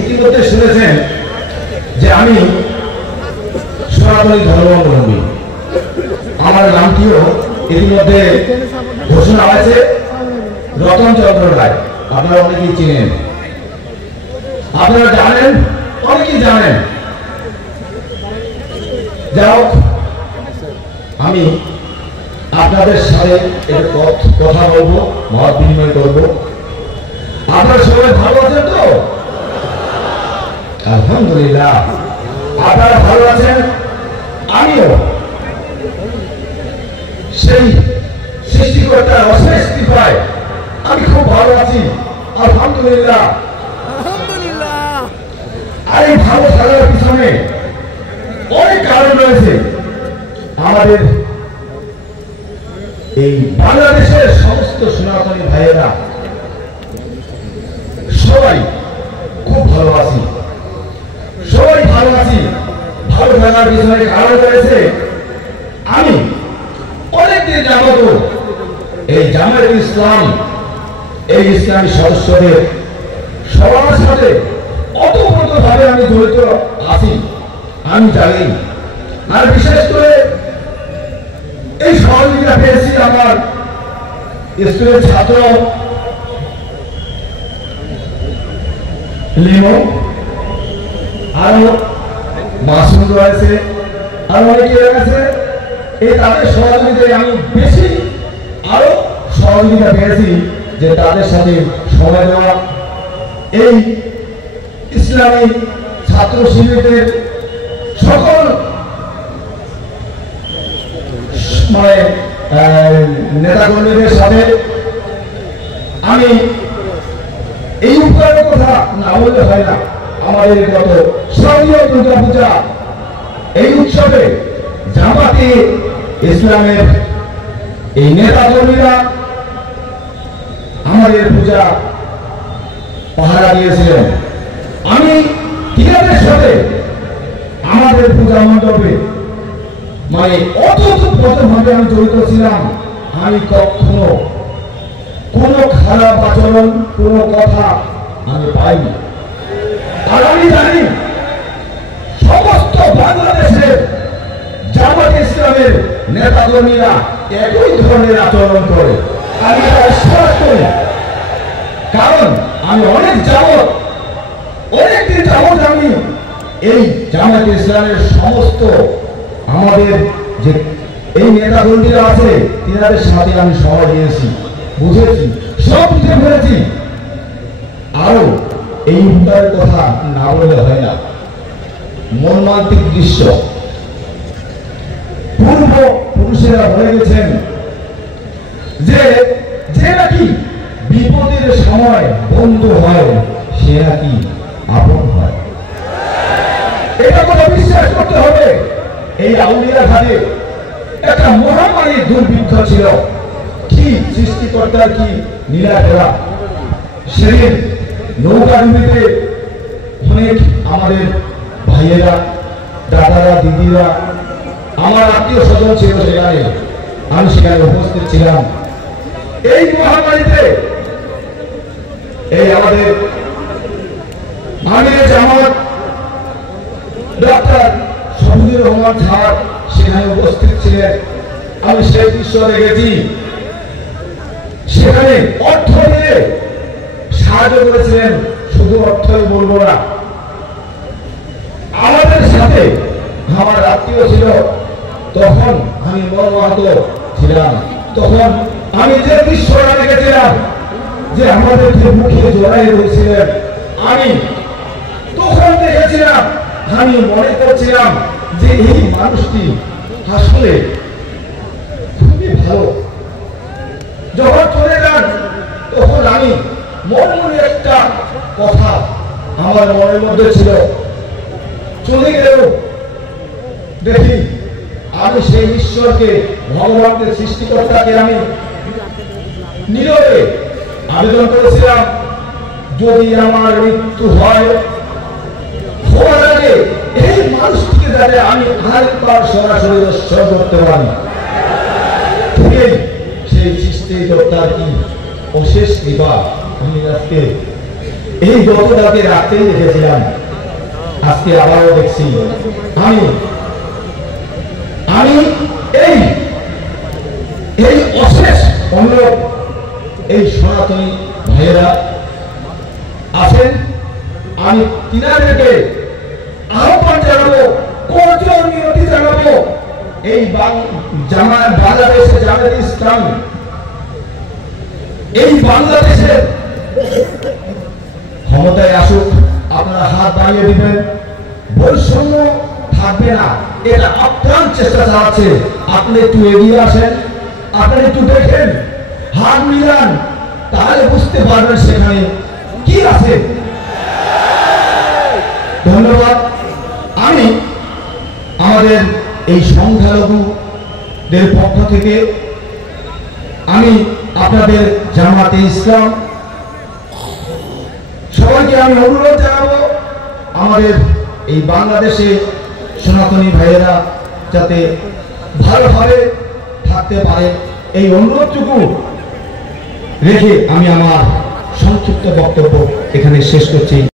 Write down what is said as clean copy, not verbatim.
ইতিমধ্যে শুনেছেন যে আমি সনাতনী ধর্মাবলম্বী। আমার নামটিও ইতিমধ্যে ঘোষণা হয়েছে, রতন চন্দ্র রায়। আপনারা অনেকেই চিনেন, আপনারা জানেন, অনেকেই জানেন। যাই হোক, আমি আপনাদের সাথে কথা বলবো, মত বিনিময় করবো। আপনারা সবাই ভালো আছেন তো? আলহামদুলিল্লাহ, আপনারা ভালো আছেন, আমিও সেই সৃষ্টিকর্তার অশেষ কৃপায় আমি খুব ভালো আছি, আলহামদুলিল্লাহ। আর এই ভালো থাকার পিছনে অনেক কারণ রয়েছে। আমাদের এই বাংলাদেশের সমস্ত সনাতনী ভাইয়েরা সবাই খুব ভালো আছি, সবাই ভালো আছি। ভালো থাকার পিছনে কারণ রয়েছে, আমি অনেকদিন যাবত এই জামায়াত ইসলাম, এই ইসলামী সদস্যদের সবার সাথে অতপ্রতভাবে আমি জড়িত আছি, আমি জানি। আর বিশেষ করে এই সহযোগিতা পেয়েছি আমার স্কুলের ছাত্র লিমো, আরো মাসুদ রয়েছে, আরো অনেকে রয়েছে। এই তাদের সহযোগিতায় আমি বেশি আরো সহযোগিতা পেয়েছি, যে তাদের সাথে সময় দেওয়া, এই ইসলামী ছাত্র শিবিরের সকল মানে নেতাকর্মীদের সাথে আমি এই উপকারের কথা না বলতে হয় না। আমাদের গত শারদীয় দুর্গা পূজা, এই উৎসবে জামাতে ইসলামের এই নেতাকর্মীরা আমাদের পূজা পাহারা দিয়েছিলেন। আমি তিনাদের সাথে আমাদের পূজা মণ্ডপে মানে অতপ্রতভাবে আমি জড়িত ছিলাম। আমি কখনো কোনো খারাপ আচরণ, কোনো কথা আমি পাইনি। আর আমি জানি সমস্ত বাংলাদেশের জামাত ইসলামের নেতাকর্মীরা একই ধরনের আচরণ করে। আমি এটা বিশ্বাস করি, কারণ আমি অনেকদিন যাবত আমি এই জামাত ইসলামের সমস্ত আমাদের যে এই নেতাকর্মীরা আছে, তিনাদের সাথে আমি সময় দিয়েছি, বুঝেছি, সব বুঝে ফেলেছি। আরো এই উপকারের কথা না বললে হয় না। মর্মান্তিক দৃশ্য, পূর্ব পুরুষেরা বলে গেছেন যে যে নাকি বিপদের সময় বন্ধু হয়, সে নাকি আপন হয়। এটা কথা বিশ্বাস করতে হবে। এই আউলিয়া ঘাটে একটা মহামারী দুর্ভিক্ষ ছিল, কি সৃষ্টিকর্তার কি লীলা খেলা। সেদিন নৌকাডুবিতে অনেক আমাদের ভাইয়েরা, দাদারা, দিদিরা, আমার আত্মীয় স্বজন ছিল সেখানে, আমি সেখানে উপস্থিত ছিলাম। এই মহামারীতে এই আমাদের আমিরে জামাত ডাক্তার শফিকুর রহমান স্যার সেখানে উপস্থিত ছিলেন। আমি সেই দৃশ্য দেখেছি। সেখানে অর্থ দিয়ে সাহায্য করেছিলেন। শুধু অর্থই বলবো না, আমাদের সাথে আমার আত্মীয় ছিল। তখন আমি মর্মাহত ছিলাম। তখন আমি যে দৃশ্যটা দেখেছিলাম, যে আমাদের যে মুখে জড়াই রয়েছিলেন, আমি তখন দেখেছিলাম, আমি মনে করছিলাম যে এই মানুষটি আসলে খুবই ভালো। যখন চলে যান, তখন আমি মনে একটা কথা আমার মনের মধ্যে ছিল, চলে গেলেও দেখি আমি সেই ঈশ্বরকে, ভগবানকে, সৃষ্টিকর্তাকে আমি নীরবে আবেদন করেছিলাম, যদি আমার মৃত্যু হয়, হওয়ার আগে এই মানুষটিকে যাতে আমি আরেকবার সরাসরি দর্শন করতে পারি। সেই সৃষ্টিকর্তার কি অশেষ কৃপা, আমি আজকে এই যতটাকে রাখতেই দেখেছিলাম, আজকে আবারও দেখছি আমি এই এই অশেষ অনুরোধ এই সনাতনী ভাইয়েরা আছেন, আমি তিনাদেরকে আহ্বান জানাবো, করজোড় মিনতি জানাবো, এই বাংলাদেশে জামায়াতে ইসলাম এই বাংলাদেশের ক্ষমতায় আসুক, আপনারা হাত বাড়িয়ে দিবেন, বৈষম্য থাকবে না, এটা আপ্রাণ চেষ্টা চালাচ্ছে। আপনি একটু এগিয়ে আসেন, আপনি একটু দেখেন, হাত মিলান, তাহলে বুঝতে পারবেন সেখানে কি আছে। ধন্যবাদ। আমি আমাদের এই সংখ্যালঘুদের পক্ষ থেকে আমি আপনাদের জামাতে ইসলাম সবাইকে আমি অনুরোধ জানাবো, আমাদের এই বাংলাদেশে সনাতনী ভাইয়েরা যাতে ভালোভাবে থাকতে পারে, এই অনুরোধটুকু রেখে আমি আমার সংক্ষিপ্ত বক্তব্য এখানে শেষ করছি।